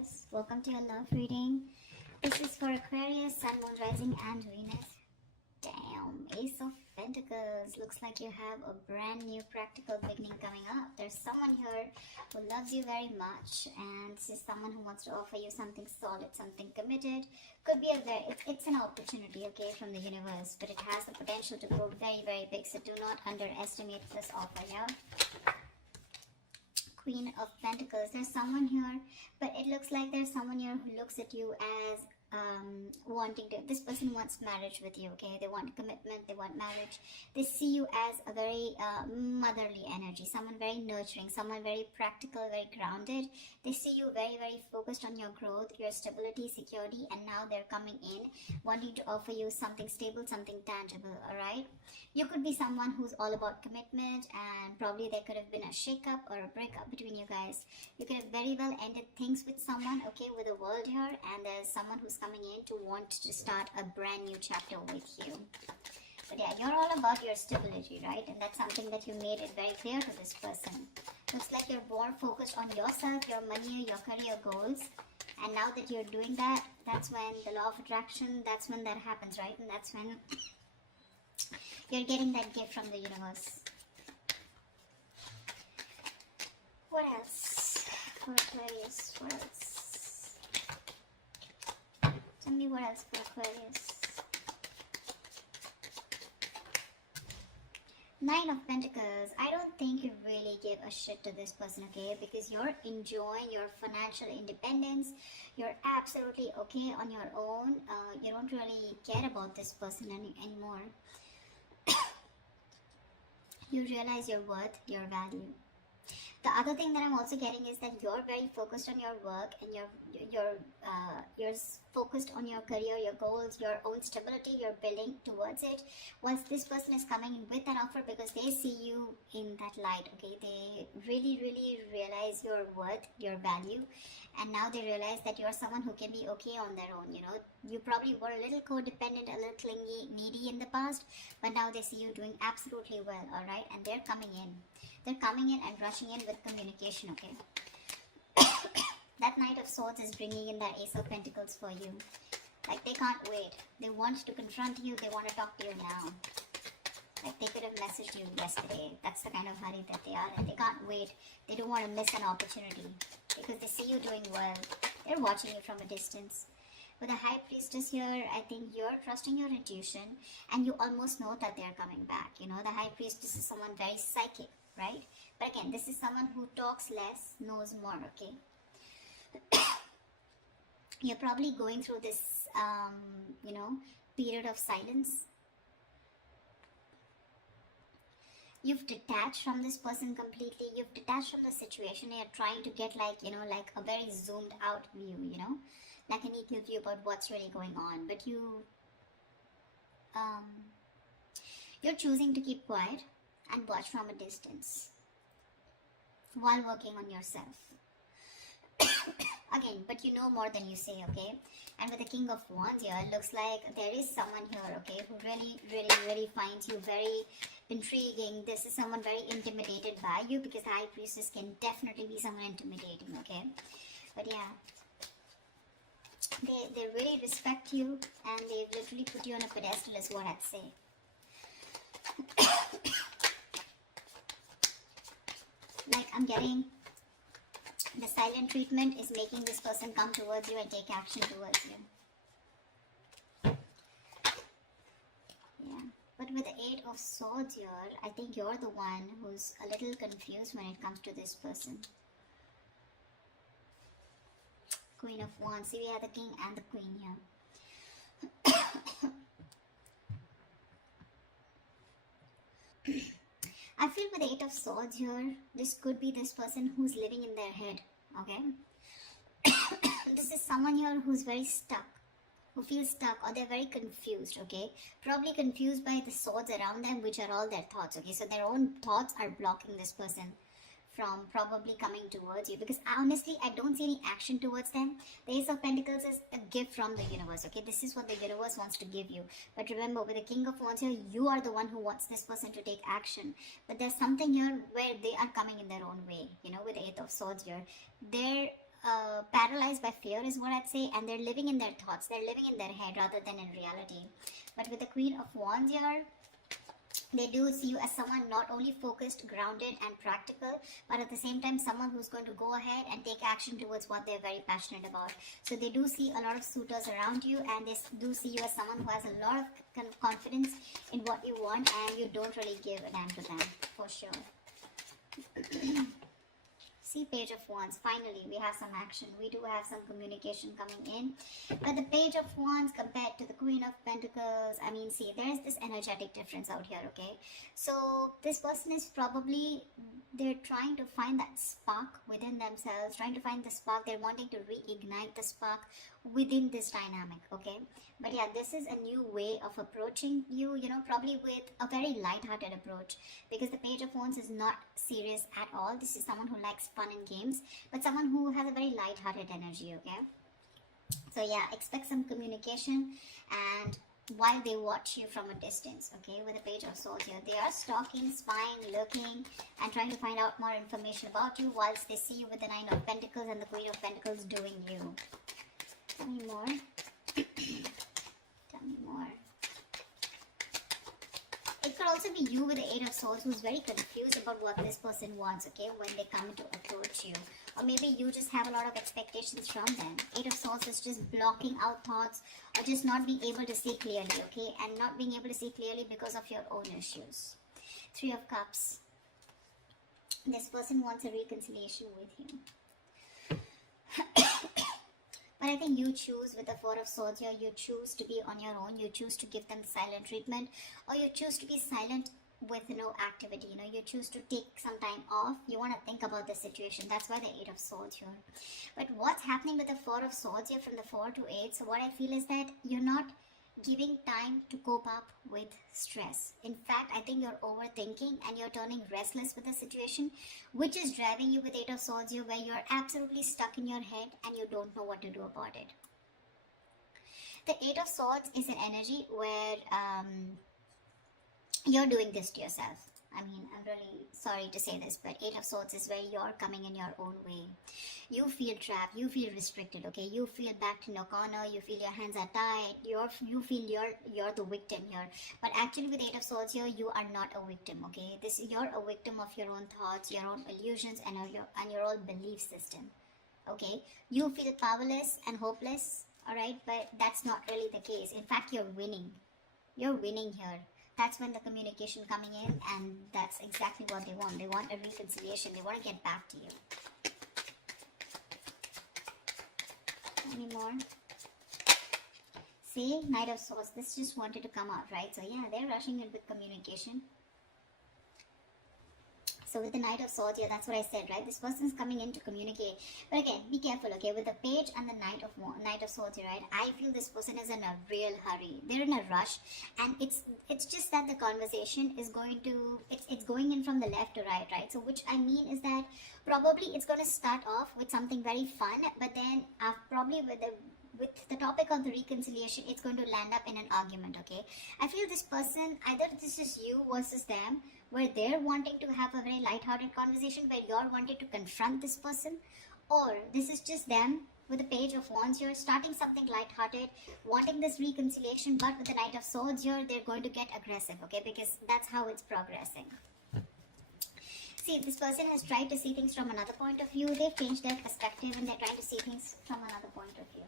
Aquarius, welcome to your love reading. This is for Aquarius, Sun, Moon, Rising and Venus. Damn, Ace of Pentacles. Looks like you have a brand new practical beginning coming up. There's someone here who loves you very much, and this is someone who wants to offer you something solid, something committed. Could be it's an opportunity, okay, from the universe, but it has the potential to go very, very big. So do not underestimate this offer, yeah? Queen of Pentacles. There's someone here, but it looks like there's someone here who looks at you as wanting to, this person wants marriage with you, okay? They want commitment, they want marriage. They see you as a very motherly energy, someone very nurturing, someone very practical, very grounded. They see you very, very focused on your growth, your stability, security, and now they're coming in wanting to offer you something stable, something tangible, all right? You could be someone who's all about commitment, and probably there could have been a shake-up or a breakup between you guys. You could have very well ended things with someone, okay, with the world here, and there's someone who's coming in to want to start a brand new chapter with you. But yeah, you're all about your stability, right? And that's something that you made it very clear to this person. Looks like you're more focused on yourself, your money, your career goals. And now that you're doing that, that's when the law of attraction, that's when that happens, right? And that's when you're getting that gift from the universe. What else for Aquarius? What else? Tell me what else for Aquarius. Nine of Pentacles. I don't think you really give a shit to this person, okay? Because you're enjoying your financial independence. You're absolutely okay on your own. You don't really care about this person anymore. You realize your worth, your value. The other thing that I'm also getting is that you're very focused on your work, and you're focused on your career, your goals, your own stability. You're building towards it. Once this person is coming in with an offer, because they see you in that light, okay, they really, really realize your worth, your value, and now they realize that you're someone who can be okay on their own. You know, you probably were a little codependent, a little clingy, needy in the past, but now they see you doing absolutely well, all right, and they're coming in. They're coming in and rushing in with communication, okay? That Knight of Swords is bringing in that Ace of Pentacles for you. Like, they can't wait. They want to confront you. They want to talk to you now. Like, they could have messaged you yesterday. That's the kind of hurry that they are. And they can't wait. They don't want to miss an opportunity. Because they see you doing well. They're watching you from a distance. With the High Priestess here, I think you're trusting your intuition. And you almost know that they're coming back. You know, the High Priestess is someone very psychic, right? But again, this is someone who talks less, knows more, okay? You're probably going through this, you know, period of silence. You've detached from this person completely. You've detached from the situation. You're trying to get, like, you know, like a very zoomed out view, you know, like an equal view about what's really going on. But you're choosing to keep quiet and watch from a distance while working on yourself. Again, but you know more than you say, okay? And with the King of Wands here, it looks like there is someone here, okay, who really, really, really finds you very intriguing. This is someone very intimidated by you, because the High Priestess can definitely be someone intimidating, okay? But yeah, they really respect you, and they've literally put you on a pedestal, is what I'd say. Like, I'm getting the silent treatment is making this person come towards you and take action towards you. Yeah, but with the Eight of Swords here, I think you're the one who's a little confused when it comes to this person. Queen of Wands. See, we have the King and the Queen here. I feel with the Eight of Swords here, this could be this person who's living in their head, okay? This is someone here who's very stuck, who feels stuck, or they're very confused, okay? Probably confused by the swords around them, which are all their thoughts, okay? So their own thoughts are blocking this person from probably coming towards you, because honestly, I don't see any action towards them. The Ace of Pentacles is a gift from the universe, okay? This is what the universe wants to give you. But remember, with the King of Wands here, you are the one who wants this person to take action. But there's something here where they are coming in their own way, you know, with the Eight of Swords here. They're paralyzed by fear is what I'd say, and they're living in their thoughts, they're living in their head rather than in reality. But with the Queen of Wands here, they do see you as someone not only focused, grounded and practical, but at the same time someone who's going to go ahead and take action towards what they're very passionate about. So they do see a lot of suitors around you, and they do see you as someone who has a lot of confidence in what you want, and you don't really give a damn to them, for sure. See, Page of Wands. Finally, we have some action. We do have some communication coming in. But the Page of Wands compared to the Queen of Pentacles, I mean, see, there is this energetic difference out here, okay? So, this person is probably, they're trying to find that spark within themselves, trying to find the spark. They're wanting to reignite the spark within this dynamic, okay? But yeah, this is a new way of approaching you, you know, probably with a very light-hearted approach, because the Page of Wands is not serious at all. This is someone who likes fun and games, but someone who has a very light-hearted energy, okay? So yeah, expect some communication, and while they watch you from a distance, okay, with the Page of Swords here, they are stalking, spying, looking, and trying to find out more information about you, whilst they see you with the Nine of Pentacles and the Queen of Pentacles doing you. Tell me more. Tell me more. It could also be you with the Eight of Swords who's very confused about what this person wants, okay, when they come to approach you. Or maybe you just have a lot of expectations from them. Eight of Swords is just blocking out thoughts, or just not being able to see clearly, okay, and not being able to see clearly because of your own issues. Three of Cups. This person wants a reconciliation with you. But I think you choose with the Four of Swords here, you choose to be on your own, you choose to give them silent treatment, or you choose to be silent with no activity, you know, you choose to take some time off, you want to think about the situation. That's why the Eight of Swords here. But what's happening with the Four of Swords here from the 4 to 8, so what I feel is that you're not giving time to cope up with stress. In fact, I think you're overthinking and you're turning restless with the situation, which is driving you with Eight of Swords here, where you're absolutely stuck in your head and you don't know what to do about it. The Eight of Swords is an energy where you're doing this to yourself. I mean, I'm really sorry to say this, but Eight of Swords is where you're coming in your own way. You feel trapped, you feel restricted, okay? You feel backed in a corner, you feel your hands are tied, you feel you're the victim here. But actually with Eight of Swords here, you are not a victim, okay? You're a victim of your own thoughts, your own illusions, and your own belief system, okay? You feel powerless and hopeless, alright? But that's not really the case. In fact, you're winning. You're winning here. That's when the communication coming in, and that's exactly what they want. They want a reconciliation. They want to get back to you. Any more? See, Knight of Swords. This just wanted to come out, right? So yeah, they're rushing in with communication. So with the Knight of Swords here, that's what I said, right? This person's coming in to communicate. But again, be careful, okay? With the Page and the Knight of Swords here, right? I feel this person is in a real hurry. They're in a rush, and it's just that the conversation is going to, it's going in from the left to right, right? So which I mean is that probably it's going to start off with something very fun, but then probably with the topic of the reconciliation, it's going to land up in an argument, okay? I feel this person, either this is you versus them, where they're wanting to have a very light-hearted conversation, where you're wanting to confront this person, or this is just them with the Page of Wands here, starting something light-hearted, wanting this reconciliation, but with the Knight of Swords here, they're going to get aggressive, okay? Because that's how it's progressing. See, this person has tried to see things from another point of view. They've changed their perspective, and they're trying to see things from another point of view.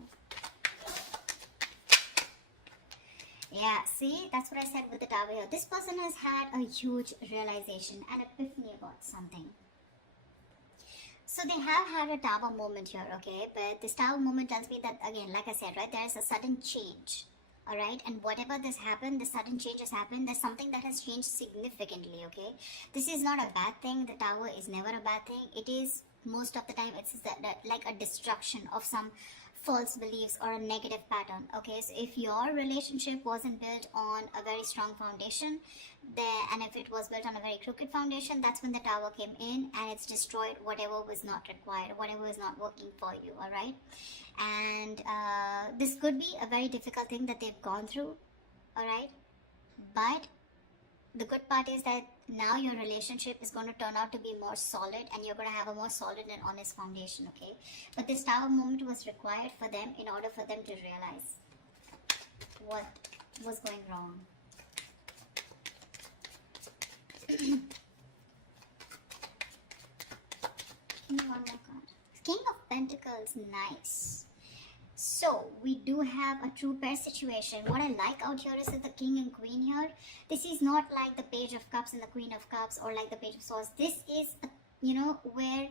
Yeah, see, that's what I said with the Tower here. This person has had a huge realization, an epiphany about something. So they have had a Tower moment here, okay? But this Tower moment tells me that, again, like I said, right, there is a sudden change, alright? And whatever this happened, the sudden change has happened, there's something that has changed significantly, okay? This is not a bad thing. The Tower is never a bad thing. It is, most of the time, it's like a destruction of some false beliefs or a negative pattern, okay? So if your relationship wasn't built on a very strong foundation, and if it was built on a very crooked foundation, that's when the Tower came in, and it's destroyed whatever was not required, whatever was not working for you, all right? And this could be a very difficult thing that they've gone through, all right? But the good part is that Now your relationship is going to turn out to be more solid, and you're going to have a more solid and honest foundation, okay? But this Tower moment was required for them in order for them to realize what was going wrong. Give me one more card. King of Pentacles, nice. So we do have a true pair situation. What I like out here is that the King and Queen here, this is not like the Page of Cups and the Queen of Cups, or like the Page of Swords. This is, where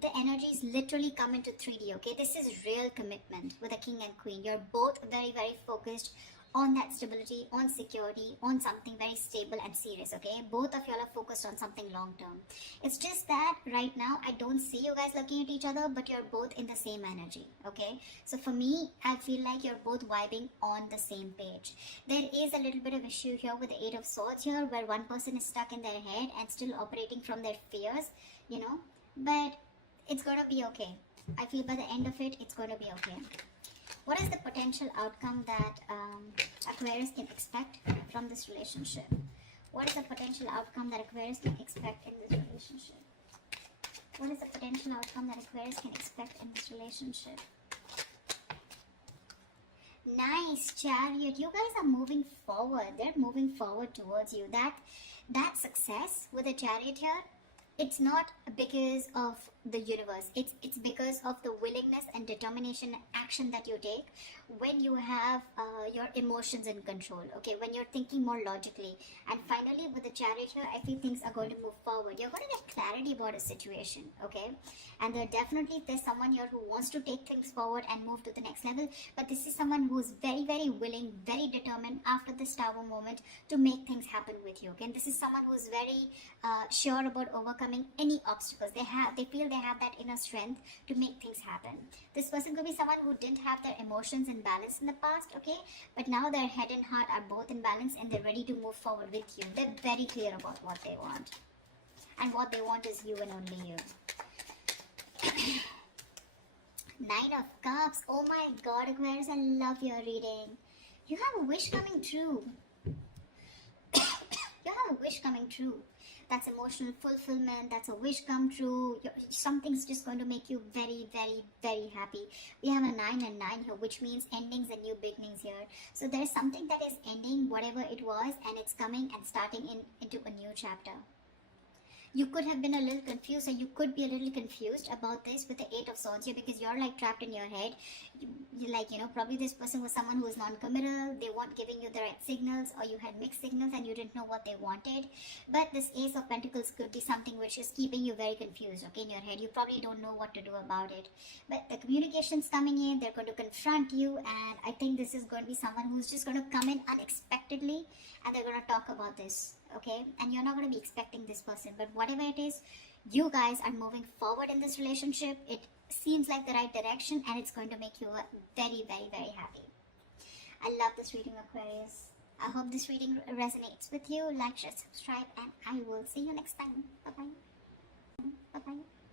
the energies literally come into 3D, okay? This is real commitment with the King and Queen. You're both very, very focused on that stability, on security, on something very stable and serious, okay? Both of y'all are focused on something long term. It's just that right now I don't see you guys looking at each other, but you're both in the same energy, okay? So for me, I feel like you're both vibing on the same page. There is a little bit of issue here with the Eight of Swords here, where one person is stuck in their head and still operating from their fears, but it's gonna be okay. I feel by the end of it, it's gonna be okay. What is the potential outcome that Aquarius can expect from this relationship? What is the potential outcome that Aquarius can expect in this relationship? What is the potential outcome that Aquarius can expect in this relationship? Nice, Chariot. You guys are moving forward. They're moving forward towards you. That success with the Chariot here, it's not because of the universe. It's because of the willingness and determination and action that you take when you have your emotions in control, okay? When you're thinking more logically. And finally, with the Chariot here, I feel things are going to move forward. You're going to get clarity about a situation, okay? And there's someone here who wants to take things forward and move to the next level. But this is someone who's very, very willing, very determined after this Tower moment to make things happen with you, okay? And this is someone who's very sure about overcoming any obstacles. They feel they have that inner strength to make things happen. This person could be someone who didn't have their emotions in balance in the past, okay? But now their head and heart are both in balance, and they're ready to move forward with you. They're very clear about what they want. And what they want is you and only you. Nine of Cups. Oh my God, Aquarius, I love your reading. You have a wish coming true. You have a wish coming true. That's emotional fulfillment. That's a wish come true. Something's just going to make you very, very, very happy. We have a 9 and 9 here, which means endings and new beginnings here. So there's something that is ending, whatever it was, and it's coming and starting into a new chapter. You could have been a little confused, or you could be a little confused about this with the Eight of Swords here, because you're like trapped in your head. Probably this person was someone who was non-committal. They weren't giving you the right signals, or you had mixed signals and you didn't know what they wanted. But this Ace of Pentacles could be something which is keeping you very confused, okay, in your head. You probably don't know what to do about it. But the communication's coming in. They're going to confront you, and I think this is going to be someone who's just going to come in unexpectedly, and they're going to talk about this, okay? And you're not going to be expecting this person, but whatever it is, you guys are moving forward in this relationship. It seems like the right direction, and it's going to make you very, very, very happy. I love this reading, Aquarius. I hope this reading resonates with you. Like, share, subscribe, and I will see you next time. Bye-bye. Bye-bye.